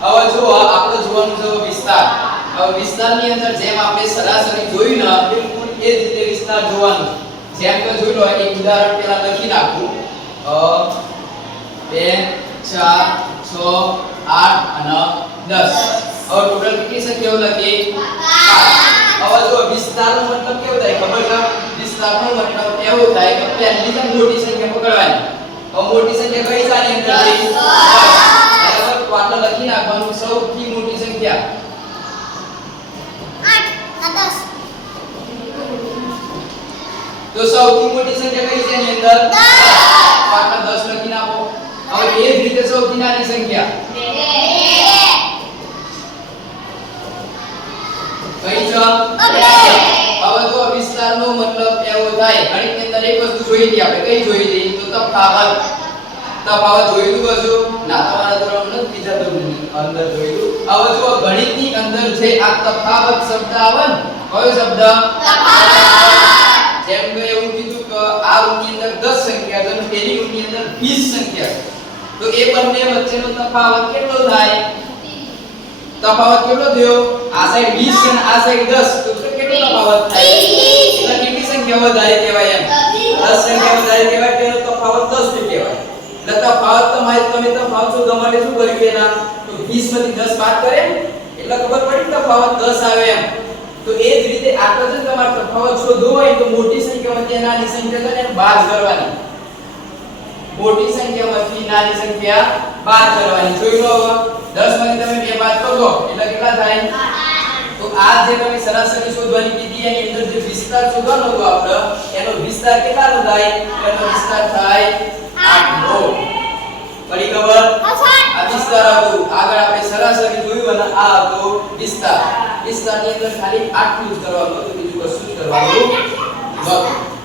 હવે જો આપણો જોવાનું છે વિસ્તાર, હવે વિસ્તારની અંદર જેમ આપણે સરાસરી જોયું ને, બિલકુલ એ જ રીતે વિસ્તાર જોવાનું. જેમ કે જોઈ લો એક ઉદાહરણ પેલા લખી નાખું. બે, ચાર, છ, આઠ અને દસ. હવે ટોટલ કેટલી સંખ્યાઓ હવે જો વિસ્તારનો મતલબ કેવો થાય, ખબર છે? મતલબ એવો થાય કે પહેલી મોટી સંખ્યા પકડવાની. મોટી સંખ્યા કઈ અંદર થઈ? બરાબર તો આટલે લખી નાખવાનું સૌથી મોટી સંખ્યા તો સૌથી મોટી સંખ્યા કઈ છે એની અંદર? 10 પાછળ 10 લખી નાખો હવે એ જ રીતે સૌથી નાની સંખ્યા. કઈ છે? હવે જો વિસ્તારનો મતલબ એવો થાય ગણિતની અંદર એક વસ્તુ જોઈ હતી આપણે. કઈ જોઈ હતી? તો તફાવત. તફાવત જોયેલું હશું ના તમારા ધોરણ નથી બીજા ધોરણ અંદર જોયેલું હવે જો ગણિતની અંદર છે આ તફાવત શબ્દ આવે ને? કયો શબ્દ? જેમ કે એવું કીધું કે આ રૂમની અંદર 10 સંખ્યા છે અને પેલી રૂમની અંદર 20 સંખ્યા છે. તો એ બંને વચ્ચેનો તફાવત કેટલો થાય? તફાવત કેટલો થયો? આ સાઈડ 20 અને આ સાઈડ 10 તો કેટલો તફાવત થાય? એટલે કેટલી સંખ્યા વધારે કહેવાય એમ? 10 સંખ્યા વધારે કહેવાય તેનો તફાવત 10 થી કહેવાય. એટલે તફાવત તમારે, તમે તફાવત શું તમારે શું કર્યું પેલા તો 20 માંથી 10 બાદ કરે એટલે ખબર પડી તફાવત 10 આવે એમ. તો એ જ રીતે આગળ જો તમારે તફાવત શોધવો હોય તો મોટી સંખ્યામાંથી નાની સંખ્યા છે બાદ કરવાની. મોટી સંખ્યામાંથી નાની સંખ્યા બાદ કરવાની. જોઈ લો હવે. 10 માંથી તમે બે બાદ કરો એટલે કેટલા થાય? તો આ જે તમે સરાસરી શોધવાની કીધી, એની અંદર જે વિસ્તાર શોધવાનો હતો આપણે, એનો વિસ્તાર કેટલાનો થાય? એનો વિસ્તાર થાય 8 નો પડી ખબર? આ વિસ્તાર હતું. આગળ આપણે સરાસરી જોયું અને આ હતો વિસ્તાર. વિસ્તારની અંદર ખાલી આટલું જ કરવાનું હતું બીજું કશું જ કરવાનું. નહોતું